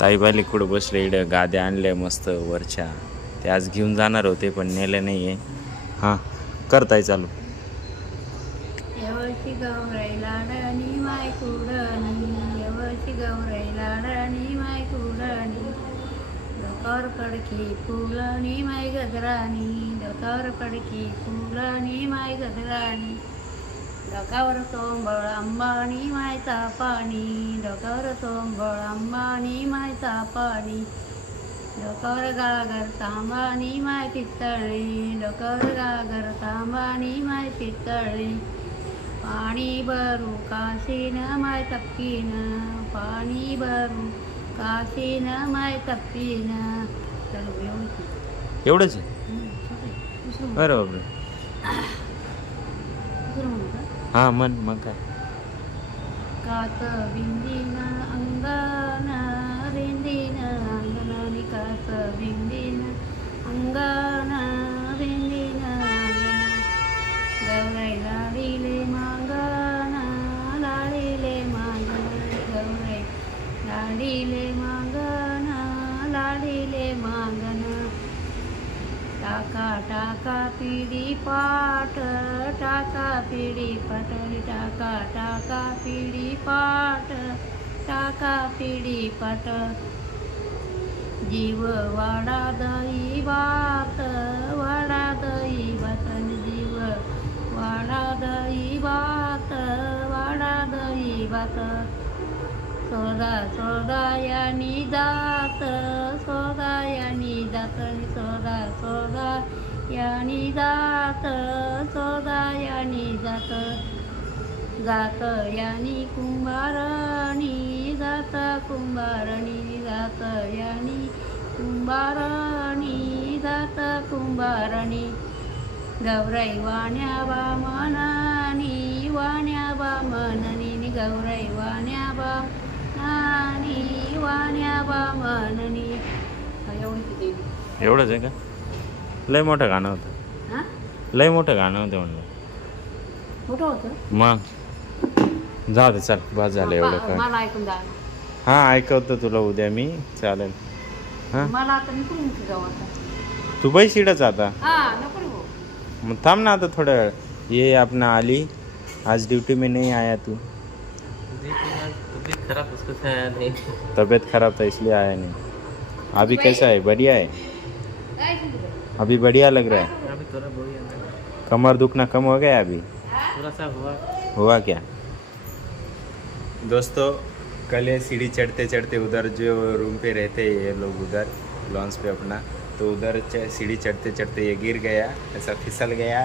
ताईबाली कुठं बसले इकडं गाद्या आणल्या मस्त वरच्या. ते आज घेऊन जाणार होते पण नेले नाही आहे. हां करताय चालू. यवळची गौराई लाडानी माय कुडणी, यवळची गौराई लाडानी माय कुडणी, डोकावर पडकी फुलणी माय गजराणी, डोकावर पडकी फुलणी माय गजराणी, डोकावर तोंबळ अंबाणी माय तापाणी, डोकावर तोंबळ अंबाणी माय तापाणी, डोकावर गागर तांबाणी माय पितळी, डोकावर गागर तांबाणी माय पितळी, पाणी भरू काशीन माय तप्पीन, पाणी भरू काशीन माय तप्पीन. चलो व्यवस्थित एवढंच आहे बरोबर. हां मन मग काय. कात बिंदीन अंगण बिंदीन अंगण, कात बिंदीन अंगण बिंदीन अंगण, गौराई लाडीले मांगण लाडीले मांगण, गौराई लाडीले मांगण लाडीले मांगण, टाका टाका पिढी पाट, टाका पिढी पाट, टाका टाका पिढी पाट, टाका पिढी पाट, जीव वाडा दही भात, वाडा दही भात, जीव वाडा दही भात, वाडा दही भात, सोदा सोदा यानी जात, सोदा यानी जात, सोदा सोदा यानी जात, सोदा यानी जात, जात यानी कुंभारणी, जात कुंभारणी, जात यानी कुंभारणी, जात कुंभारणी, गौराई वाण्या बामणानी, वाण्या बामणानी, गौराई वाण्या बामणानी, वाण्या बामणानी. एवढंच आहे का. लय मोठं गाणं होतं. हां लय मोठं गाणं होतं म्हणलं. मोठं होतं. मग जाऊ दे चल बस झालं एवढं काय. मला ऐकून जा. हां ऐकवतो तुला उद्या मी. चालेल. हां मला आता मी कुठून जाऊ आता. तू बैस आता. हां नको हो. मग थांब ना आता थोड्या वेळ. ये अपना आली आज ड्यूटी में नहीं आया तू. तबीयत खराब उसको से आया नहीं. तबीयत खराब था इसलिए आया नहीं. अभी कैसा है. बढ़िया है. काय सांगू अभी बढ़िया लग रहा है. अभी थोड़ा बोरी है, कमर दुखना कम हो गया अभी. थोड़ा सा हुआ क्या. दोस्तों कल ये सीढ़ी चढ़ते चढ़ते उधर जो रूम पे रहते हैं ये लोग उधर लॉन्च पे अपना, तो उधर सीढ़ी चढ़ते चढ़ते ये गिर गया. ऐसा फिसल गया.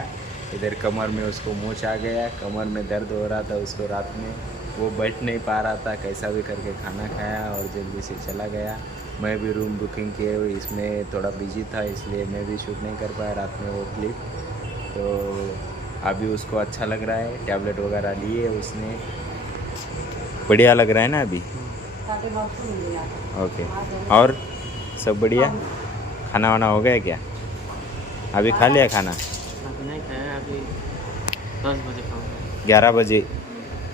इधर कमर में उसको मोच आ गया. कमर में दर्द हो रहा था उसको. रात में वो बैठ नहीं पा रहा था. कैसा भी करके खाना खाया और जल्दी से चला गया. मैं भी रूम बुकिंग किए हुए इसमें थोड़ा बिजी था इसलिए मैं भी शूट नहीं कर पाया रात में वो क्लिप. तो अभी उसको अच्छा लग रहा है. टैबलेट वगैरह लिए उसने. बढ़िया लग रहा है ना अभी. ओके. और सब बढ़िया. खाना वाना हो गया क्या. अभी खा लिया खाना. अभी नहीं खाया, अभी 10 बजे खाऊंगा. 11 बजे.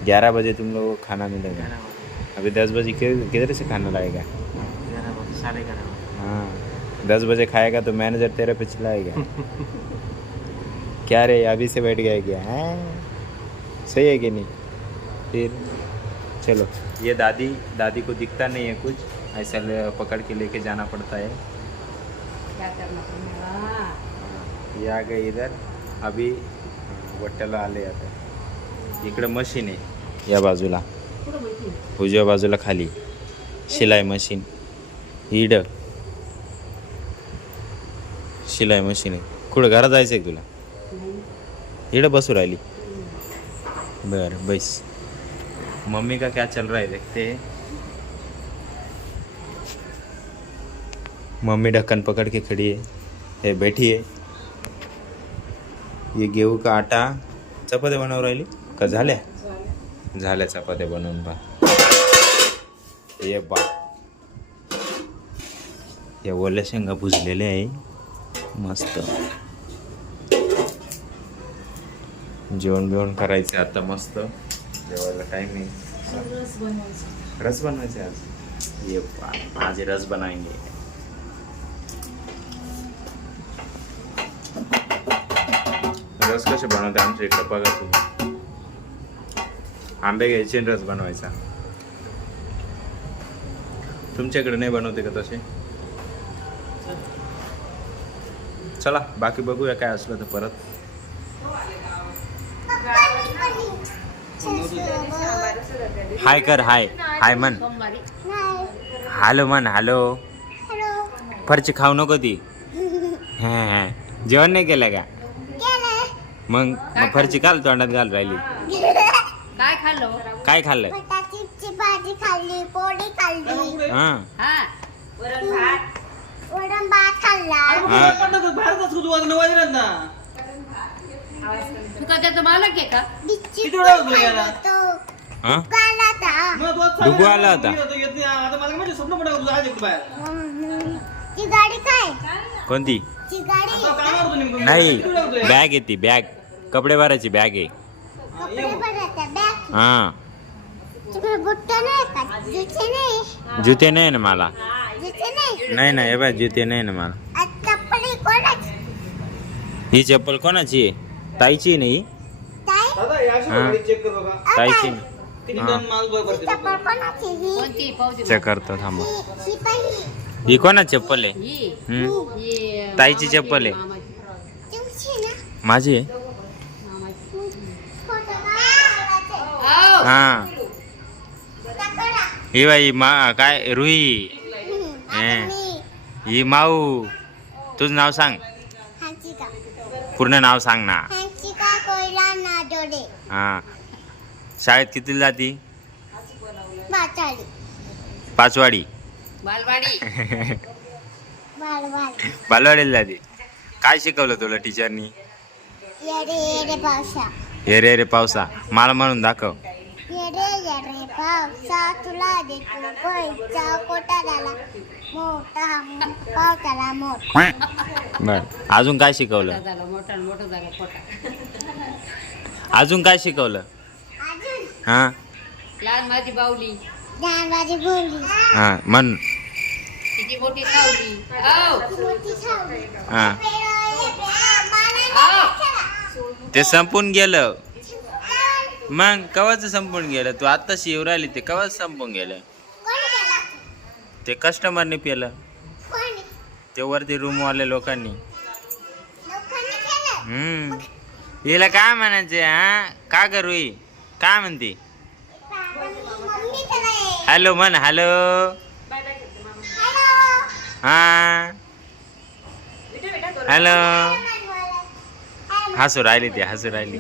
11 बजे तुम लोगों को खाना मिलेगा. 11 बजे. अभी 10 बजे किधर से खाना लाएगा. 11 बजे 11:30 बजे. हाँ 10 बजे खाएगा तो मैनेजर तेरे पे चिल्लाएगा. क्या रे अभी से बैठ गया क्या है. सही है कि नहीं. फिर चलो. ये दादी को दिखता नहीं है कुछ. ऐसा पकड़ के लेके जाना पड़ता है. क्या करना पड़ेगा. ये आ गए इधर. अभी वट्ट्याला आले आता. इकडं मशीन आहे या बाजूला. कुठं बैठी. उजव्या बाजूला खाली शिलाई मशीन. इड शिलाई मशीन आहे. कुठं घरात जायचं आहे तुला. इडं बसू राहिली. बरं बैस. मम्मी का क्या चल रहा है देखते हैं. मम्मी ढक्कन पकड़ के खड़ी है बैठी है. ये गेहूं का आटा चपात्या बनवून राहिली का झाल्या. झाल्या चपात्या बनवून पा. ये बा या ओल्या शेंगा भुजलेल्या आहे मस्त. जेवण बिवण करायचं आता मस्त. जेवायला टाईम आहे. रस बनवायचा आज. ये आज रस बनाएंगे। रस कसे बनवते आमच्या इकडे बघा तुम्ही, आंबे घ्यायचे आणि रस बनवायचा। तुमच्याकडे नाही बनवते का तसे? चला बाकी बघूया काय असलं तर परत। हाय कर, हाय हाय म्हण, सोमवारी हॅलो म्हण, हॅलो। फरची खाऊ नको ती। हा, जेवण नाही केलं का? मग फरची काल तोंडात घाल राहिली। काय खाल्लं? काय खाल्लं? बटाट्याची भाजी खाल्ली, पोळी खाल्ली, हा हा वरण भात खाल्ला. तू का त्याचं मालक आहे का? बिस्किट किती वेळा होतो याला? खाल्ला तो. हा? दुकानात होता. डुगू आला होता? ती गाडी काय? कोणती? ती गाडी नाही, बॅग येते, बॅग कपडे भरायची बॅग आहे। कपडे भरायचा बॅग. हा, तुकडे बुट्ट नाही का? जुते नाही, जुते नाही ना मला। जुते नाही. नाही ना, हे बाय जुते नाही ना मला। आज चप्पल कोणाची? ही चप्पल कोणाची आहे? ताईची नाही? ताई? ताईची ताई. नाही। ही चप्पल कोणाची? ही कोणती पावती? चेक करतो थांबा। ही पण ही कोणाची चप्पल आहे? ही हम्म, ही ताईची चप्पल आहे। मामाची. तुमची ना? माझी आहे? मामाची. फोटो काढायचे. आव. हा, दाखवला. ही बाई काय रुही, आता मी ही माऊ। तुझं नाव सांग, ह्यांची का? पूर्ण नाव सांग ना। ह्यांची का कोयला ना जोडे. हा, शाळेत कितीला जाती? बाचाडी. पाचवाडी। बालवाडी. बाल बालवाडीला जाते। काय शिकवलं तुला टीचरनी? येडे येडे पावसा. हे रे रे पावसा, मला म्हणून दाखव। येडे येडे पावसा तुला देतो पैसा कोटा झाला मोठा पावसाला मोठा. बर, अजून काय शिकवलं? झालं मोठा मोठं झालं पोटा. अजून काय शिकवलं? अजून हा लहान माझी बावली, जानवारी बोलली. हा म्हण। तिची मोठी सावली. आव. मोठी सावली. हा, आव. ते संपून गेलं। मग कवाच संपून गेलं? तू आत्ता शिव राहिली, ते कवाच संपून गेलं? ते कस्टमरने पेलं, ते वरती रूमवाले लोकांनी। हिला काय म्हणायचे? हा का करू? काय म्हणते? हॅलो म्हण, हॅलो। हा हॅलो। हसू राहिली, ती हसू राहिली।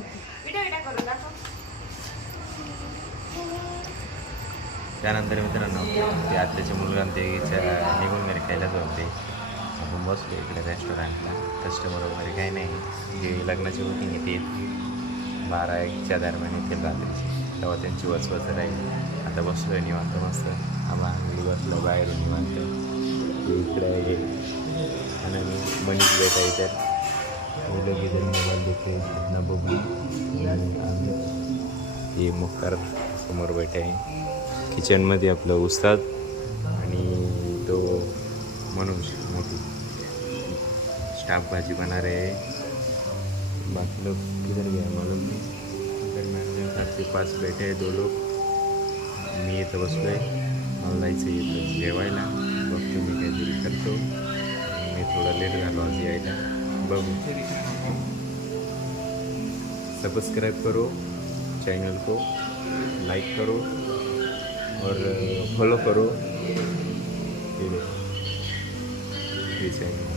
त्यानंतर मित्रांनो ते आत्याचे मुलगा ते निघून घरी खायला होते। आपण बसलो इकडे रेस्टॉरंटला, कस्टमर वगैरे काही नाही। हे लग्नाची बुकिंग येते 12-1च्या दरम्यान येतील रात्रीची, तेव्हा त्यांची वचवच राहील। आता बसलो आहे निवांत मस्त, आम्हा बसलो बाहेरून निवांत। इकडे आणि मनीष भेटा इतर मुलं गेले मोबाईल देते न बघू। हे मुख्तार समोर बैठे आहे, किचनमध्ये आपलं उस्ताद आणि तो मनोज मोठी स्टाफ भाजी बना रहे हैं। बाकी लोग किधर गए मालूम नहीं। इधर मॅनेजर साहेब के पास बैठे हैं 2 लोग। मी इथं बसलो आहे, मला जायचं इथं जेवायला। बघतो मी काहीतरी करतो, मी थोडा लेट झालो आज यायला। बघू, सब्सक्राइब करो चैनल को, लाइक करो और फॉलो करो ये चैनल।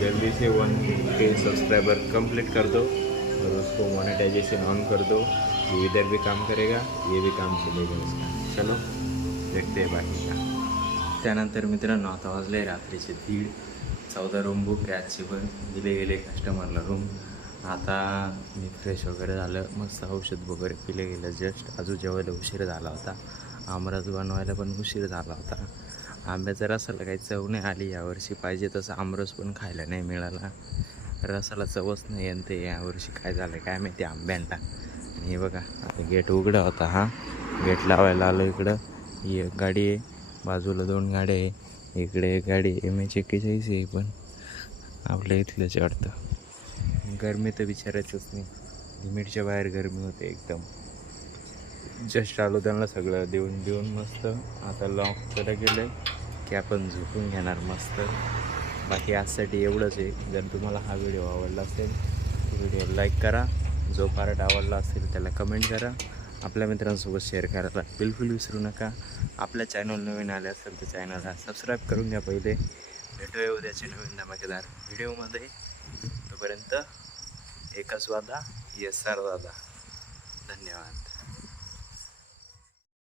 जल्दी से 1K सब्सक्राइबर कंप्लीट कर दो और उसको मोनेटाइजेशन ऑन कर दो। ये इधर भी काम करेगा, ये भी काम चलेगा उसका। चलो देखते हैं बाकी का। त्यानंतर मित्रांनो आता वाजले रात्रीचे 1:30, 14 रूम बुक आहे आजची, पण दिले गेले कस्टमरला रूम। आता मी फ्रेश वगैरे झालं, मस्त औषध वगैरे पिले गेलं जस्ट। अजून जेवायला उशीर झाला होता, आमरस बनवायला पण उशीर झाला होता। आंब्याचा रसाला काही चव नाही आली यावर्षी, पाहिजे तसं आमरस पण खायला नाही मिळाला। रसाला चवच नाही आणि ते यावर्षी काय झालं काय माहिती आंब्यांना। हे बघा आता गेट उघडा होता, हा गेट लावायला आलो इकडं। ही एक गाडी आहे बाजूला 2 गाड्या आहे. इकडे एक गाडी MH41 आहे, पण आपल्या इथलंच वाटतं. गरमी तर विचारायचंच नाही, लिमिटच्या बाहेर गरमी होते एकदम. जस्ट आलो त्यांना सगळं देऊन मस्त. आता लॉककडे गेलं की आपण झोपून घेणार मस्त. बाकी आजसाठी एवढंच आहे. जर तुम्हाला हा व्हिडिओ आवडला असेल तर व्हिडिओ लाईक करा. जो पार्ट आवडला असेल त्याला कमेंट करा. आपल्या मित्रांसोबत शेअर करायला बिलकुल विसरू नका. आपल्या चॅनल नवीन आले असेल तर चॅनलला सबस्क्राईब करून घ्या पहिले. भेटूया उद्याचे नवीन धमाकेदार व्हिडिओमध्ये. तोपर्यंत एकच वादा, येस सर दादा. धन्यवाद.